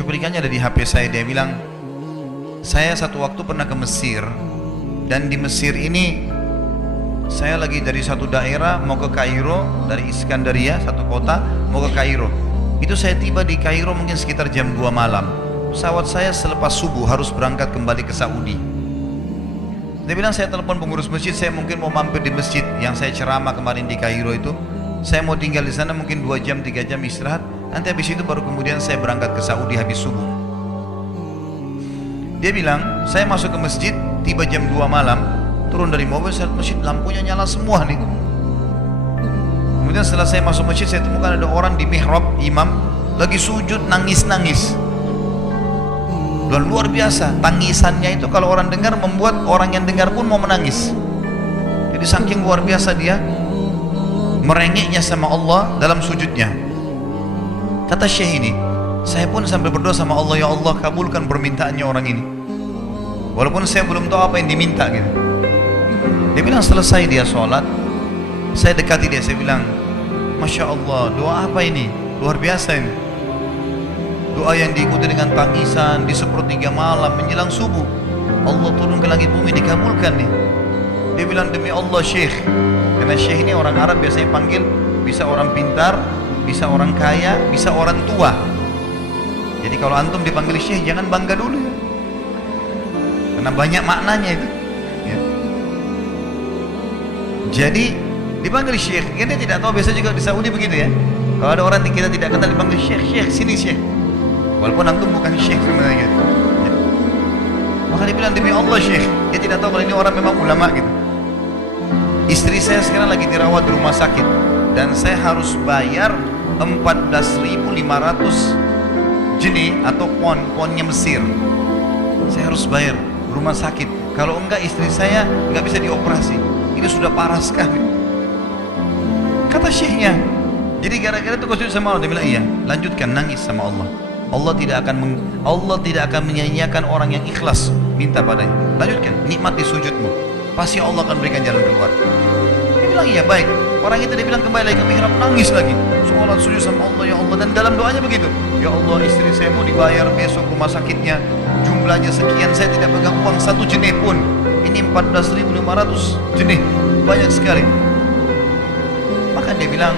cuplikannya ada di HP saya. Dia bilang, saya satu waktu pernah ke Mesir, dan di Mesir ini saya lagi dari satu daerah mau ke Kairo, dari Iskandaria satu kota mau ke Kairo. Itu saya tiba di Kairo mungkin sekitar jam 2 malam. Pesawat saya selepas subuh harus berangkat kembali ke Saudi. Dia bilang, saya telepon pengurus masjid, saya mungkin mau mampir di masjid yang saya ceramah kemarin di Kairo itu. Saya mau tinggal di sana mungkin 2 jam 3 jam istirahat. Nanti habis itu baru kemudian saya berangkat ke Saudi habis subuh. Dia bilang, saya masuk ke masjid, tiba jam 2 malam, turun dari mobil, saya lihat masjid lampunya nyala semua nih. Kemudian setelah saya masuk masjid, saya temukan ada orang di mihrab, imam lagi sujud nangis-nangis. Dan luar biasa, tangisannya itu kalau orang dengar membuat orang yang dengar pun mau menangis. Jadi saking luar biasa dia merengeknya sama Allah dalam sujudnya. Kata Syekh ini, saya pun sambil berdoa sama Allah, ya Allah kabulkan permintaannya orang ini, walaupun saya belum tahu apa yang diminta gitu. Dia bilang selesai dia sholat, saya dekati dia, saya bilang, Masya Allah, doa apa ini? Luar biasa ini. Doa yang diikuti dengan tangisan di sepertiga malam menjelang subuh. Allah turun ke langit bumi, dikabulkan nih. Dia bilang, demi Allah Syekh, karena Syekh ini orang Arab biasanya panggil, bisa orang pintar, bisa orang kaya, bisa orang tua. Jadi kalau antum dipanggil Syekh jangan bangga dulu ya, karena banyak maknanya itu ya. Jadi dipanggil Syekh, kita tidak tahu, biasa juga di Saudi begitu ya. Kalau ada orang kita tidak kenal dipanggil Syekh, Syekh sini Syekh, walaupun antum bukan Syekh sebenarnya gitu ya. Maka dia bilang, demi Allah Syekh, dia tidak tahu kalau ini orang memang ulama gitu. Istri saya sekarang lagi dirawat di rumah sakit, dan saya harus bayar 14.500 jenih atau ponnya Mesir. Saya harus bayar rumah sakit, kalau enggak istri saya enggak bisa dioperasi. Ini sudah parah sekali, kata Syekhnya. Jadi gara-gara itu kau sujud sama Allah. Dia bilang, iya, lanjutkan nangis sama Allah. Allah tidak akan menyanyiakan orang yang ikhlas minta padanya. Lanjutkan, nikmati sujudmu, pasti Allah akan berikan jalan keluar. Dia bilang, iya baik. Orang itu dia bilang kembali lagi ke mihrab, nangis lagi, sholat sujud sama Allah, ya Allah. Dan dalam doanya begitu, ya Allah istri saya mau dibayar besok rumah sakitnya, jumlahnya sekian, saya tidak pegang uang 1 jenih pun. Ini 14.500 jenih, banyak sekali. Maka dia bilang,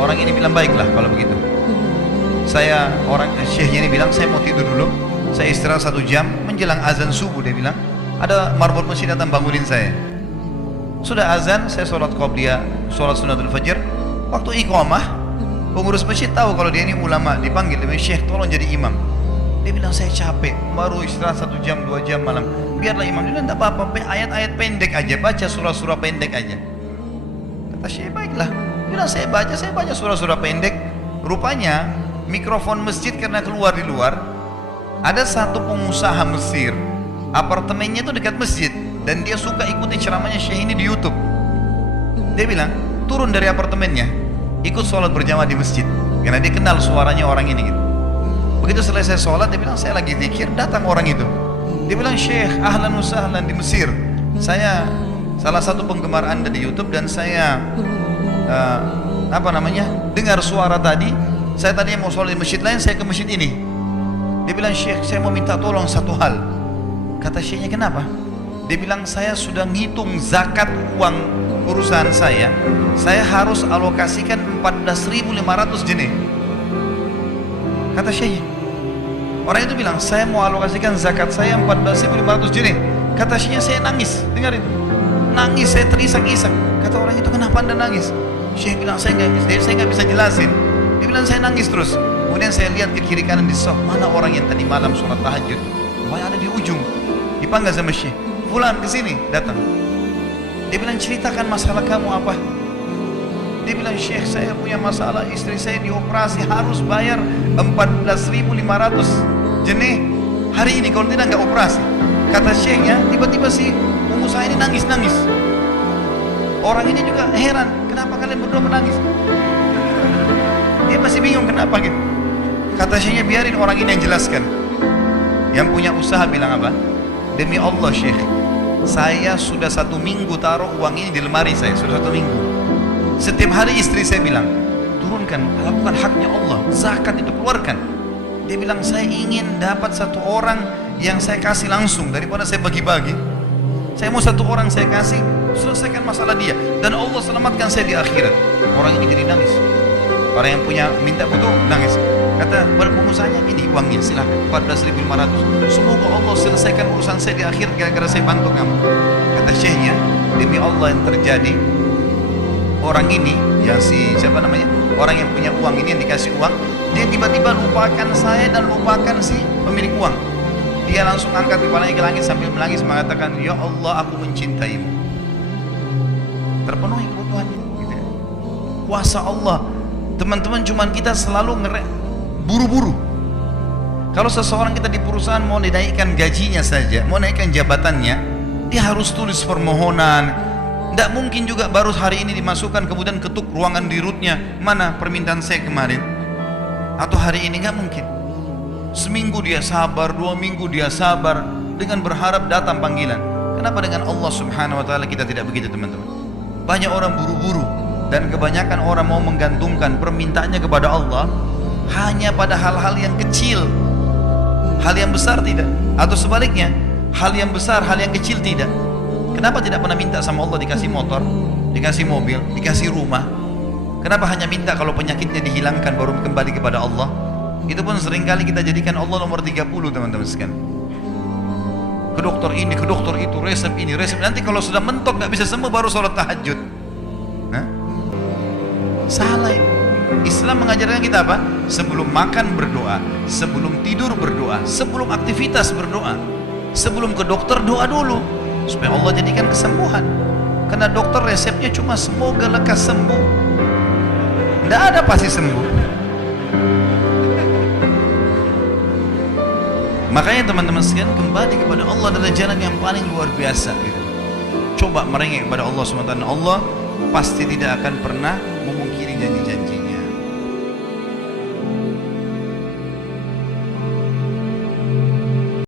orang ini bilang, baiklah kalau begitu. Syekhnya ini bilang, saya mau tidur dulu, saya istirahat 1 jam, menjelang azan subuh dia bilang, ada marbot masjid datang bangunin saya. Sudah azan, saya sholat qobliyah, sholat sunatul fajr. Waktu iqamah, pengurus masjid tahu kalau dia ini ulama, dipanggil, dia bilang, Syekh tolong jadi imam. Dia bilang, saya capek, baru istirahat 1 jam 2 jam malam, biarlah imam. Dia bilang, tidak apa-apa, ayat-ayat pendek aja, baca surah-surah pendek aja. Kata Syekh, baiklah. Dia bilang, saya baca surah-surah pendek. Rupanya mikrofon masjid karena keluar di luar, ada satu pengusaha Mesir, apartemennya itu dekat masjid, dan dia suka ikuti ceramahnya Syekh ini di YouTube. Dia bilang, turun dari apartemennya, ikut sholat berjamaah di masjid, karena dia kenal suaranya orang ini gitu. Begitu selesai sholat, dia bilang, saya lagi zikir, datang orang itu. Dia bilang, Syekh, ahlan wa sahlan di Mesir, saya salah satu penggemar Anda di YouTube, dan saya dengar suara tadi. Saya tadinya mau sholat di masjid lain, saya ke masjid ini. Dia bilang, Syekh, saya mau minta tolong satu hal. Kata Syekhnya, kenapa? Dia bilang, saya sudah ngitung zakat uang perusahaan saya harus alokasikan 14.500 jenih. Kata Syekhnya. Orang itu bilang, saya mau alokasikan zakat saya 14.500 jenih. Kata Syekhnya, saya nangis, dengar itu. Nangis, saya terisak-isak. Kata orang itu, kenapa Anda nangis? Syekh bilang, saya nggak bisa jelasin. Dia bilang, saya nangis terus. Kemudian saya lihat ke kiri kanan di sof, mana orang yang tadi malam sholat tahajud? Rupanya ada di ujung. Dipanggil sama Syekh, fulan kesini, datang. Dia bilang, ceritakan masalah kamu apa? Dia bilang, Syekh, saya punya masalah, istri saya dioperasi, harus bayar 14.500 jenih hari ini, kalau tidak nggak operasi. Kata Syekhnya, tiba-tiba si pengusaha ini nangis-nangis. Orang ini juga heran, kenapa kalian berdua menangis? Dia masih bingung kenapa gitu. Kata Syekhnya, biarin orang ini yang jelaskan. Yang punya usaha bilang apa? Demi Allah Syekh, saya sudah 1 minggu taruh uang ini di lemari saya, sudah 1 minggu. Setiap hari istri saya bilang, turunkan, lakukan haknya Allah, zakat itu keluarkan. Dia bilang, saya ingin dapat satu orang yang saya kasih langsung daripada saya bagi-bagi. Saya mau satu orang saya kasih, selesaikan masalah dia, dan Allah selamatkan saya di akhirat. Orang ini jadi nangis. Orang yang punya minta butuh nangis. Kata pengusahanya, ini uangnya silahkan, 14.500. Semoga Allah selesaikan urusan saya di akhirat gara-gara saya bantu kamu. Kata syekhnya, demi Allah yang terjadi, orang ini, yang siapa namanya, orang yang punya uang ini, yang dikasih uang, dia tiba-tiba lupakan saya dan lupakan si pemilik uang. Dia langsung angkat kepalanya ke langit sambil menangis mengatakan, ya Allah, aku mencintaimu. Terpenuhi kebutuhannya gitu ya. Kuasa Allah. Teman-teman, cuman kita selalu buru-buru. Kalau seseorang kita di perusahaan mau dinaikkan gajinya saja, mau naikkan jabatannya, dia harus tulis permohonan. Tidak mungkin juga baru hari ini dimasukkan kemudian ketuk ruangan di rootnya, mana permintaan saya kemarin, atau hari ini, nggak mungkin. Seminggu dia sabar, 2 minggu dia sabar dengan berharap datang panggilan. Kenapa dengan Allah Subhanahu Wa Taala kita tidak begitu, teman-teman? Banyak orang buru-buru dan kebanyakan orang mau menggantungkan permintaannya kepada Allah hanya pada hal-hal yang kecil, hal yang besar tidak, atau sebaliknya, hal yang besar, hal yang kecil tidak. Kenapa tidak pernah minta sama Allah dikasih motor, dikasih mobil, dikasih rumah? Kenapa hanya minta kalau penyakitnya dihilangkan baru kembali kepada Allah? Itu pun seringkali kita jadikan Allah nomor 30, teman-teman sekalian. Ke dokter ini, ke dokter itu, resep ini, resep. Nanti kalau sudah mentok gak bisa sembuh baru sholat tahajud. Hah? Salah. Islam mengajarkan kita apa? Sebelum makan berdoa, sebelum tidur berdoa, sebelum aktivitas berdoa, sebelum ke dokter doa dulu supaya Allah jadikan kesembuhan. Karena dokter resepnya cuma semoga lekas sembuh, tidak ada pasti sembuh. Makanya teman-teman sekalian, kembali kepada Allah adalah jalan yang paling luar biasa gitu. Coba merengek kepada Allah SWT. Allah pasti tidak akan pernah memungkiri janji-janji.